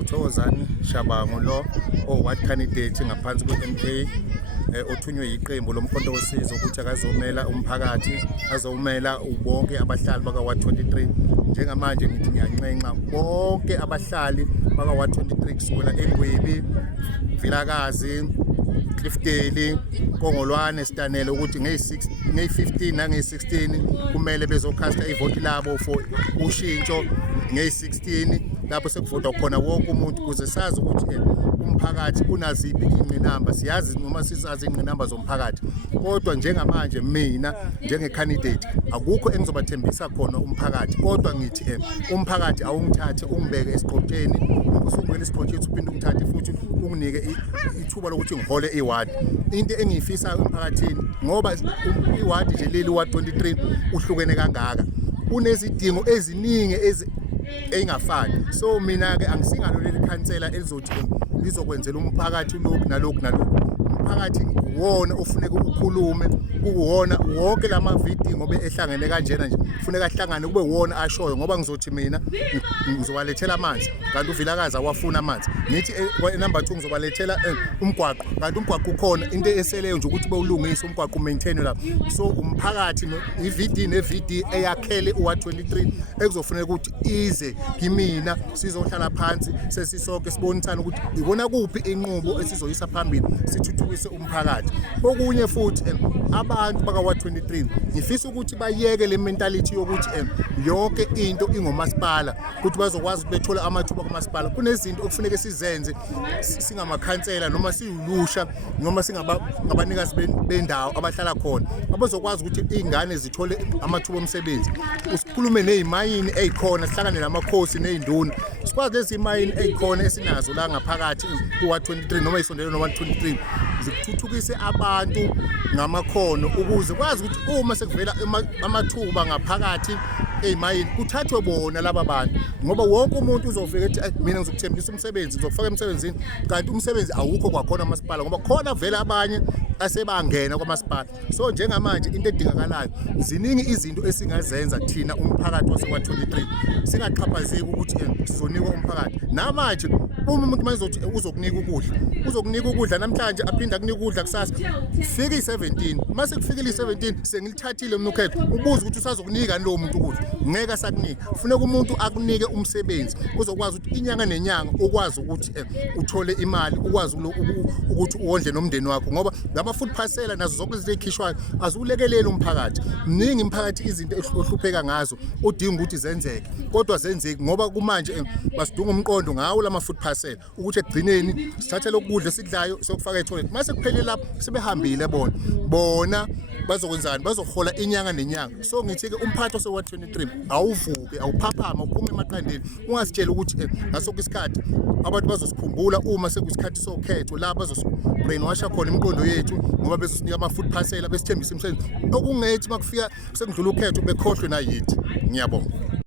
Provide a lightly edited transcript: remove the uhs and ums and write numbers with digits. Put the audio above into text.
Uthokozani Shabangu lo oward candidate ngaphansi kwe-MK othunywe iqembu lomkhonto wesizo ukuthi akazomela umphakathi, azomela bonke abahlali baka-Ward 23. Njengamanje ngithi ngiyancenca bonke abahlali baka-Ward 23 kusukela eNgwebi, Vilakazi, Clifdale, Kongolwane, Stanele ukuthi ngeyi-15 nangeyi-16 kumele bezokhasta ivoti labo for ushintsho ngeyi-16 lapho sekuvota khona wonke umuntu ukuze sazi ukuthi umphakathi unaziphi ingqinamba. Siyazi noma sizazi ingqinamba zomphakathi, kodwa njengamanje mina njenge-candidate akukho engizobathembisa khona umphakathi, kodwa ngithi umphakathi awungithathe ungibeke esiqotsheni, usungena esiqotsheni uphinde ungithathe futhi unginike ithuba lokuthi ngihole iward. Into engiyifisayo emphakathini ngoba iward nje leli Ward 23 uhlukene kangaka, unezidingo eziningi engafani. So mina-ke angisingalo leli khansela elizothi lizokwenzela umphakathi lokhu nalokhu nalokhu. Umphakathi wona ofuneka ukhulume, kuwona wonke lamavidiyo ngoba ehlangene kanjena nje kufuneka ahlangane kube wona ashoyo, ngoba ngizothi mina ngizobalethela amanzi kanti uVilakazi awafuna amanzi, ngithi number 2 ngizobalethela umgwaqo kanti umgwaqo ukhona, into eseleyo nje ukuthi bewulungise umgwaqo umaintain lapho. So umphakathi iVD neVD eyakhele uWard 23 ekuzofuneka ukuthi ize kimina sizohlala phansi sesisonke sibonisana ukuthi ibona kuphi inqubo esizoyisa phambili sithuthukise umphakathi. Okunye futhi abantu baka-Ward 23 ngifisa ukuthi bayeke le mentality yokuthi yonke into ingomasipala ukuthi bazokwazi ukuthi bethole amathuba kumasipala. Kunezinto okufuneka sizenze singamakhansela noma siyilusha noma singabanikazi bendawo abahlala khona abazokwazi ukuthi izingane zithole amathuba omsebenzi. Usikhulume nezimayini ezikhona, sihlangane namakhosi nezinduna, sikwazi lezi zimayini ezikhona esinazo la ngaphakathi ku-Ward 23 noma isondele no-Ward 23 zikuthuthukise abantu ngamakhono ukuze kwazi ukuthi uma sekuvela amathuba ngaphakathi ezimayini kuthathwe bona laba bantu, ngoba wonke umuntu uzofika ethi mina ngizokuthembisa umsebenzi, ngizokufaka emsebenzini kanti umsebenzi awukho kwakhona amasipala, ngoba khona vele abanye asebangena kwamasipala. So njengamanje into edingakalayo ziningi izinto esingazenza thina umphakathi wase-Ward 23 singaxhaphazeki ukuthi sizonikwa umphakathi. Namanje uma umuntu mayezothi uzokunika ukudla namhlanje aphinde akunika ukudla kusasa, fika i-17 mase kufikile i-17 sengilithathile mina ukhetho ubuza ukuthi usazokunika lowo muntu ukudla, ngeke asakunika. Kufuneka umuntu akunike umsebenzi uzokwazi ukuthi inyanga nenyanga ukwazi ukuthi uthole imali, ukwazi ukuthi uwondle nomndeni wakho, ngoba lama-food parcel nazo zonke izinto ezikhishwayo azulekeleli umphakathi. Mningi imphakathi izinto ohlupheka ngazo odinga ukuthi zenzeke kodwa zenzeki ngoba kumanje basidunga umqondo ngawo lama-food parcel ukuthi ekugcineni sithathe lokudla esidlayo sokufaka etoilet mase kuphele lapho sebehambile bona bazokwenzani, bazohola inyanga nenyanga. So ngithi-ke umphathi wase-Ward 23 awuvuke, awuphaphama, uphume emaqandeni, ungasitshela ukuthi ngasonke isikhathi abantu bazosikhumbula uma sekuyisikhathi sokhetho la bazosibrainwasha khona imiqondo yethu ngoba bezosinika ama-food parcel besithembisa imisebenzi okungethi makufika sekudlula ukhetho bekhohlwe nayithi. Ngiyabonga.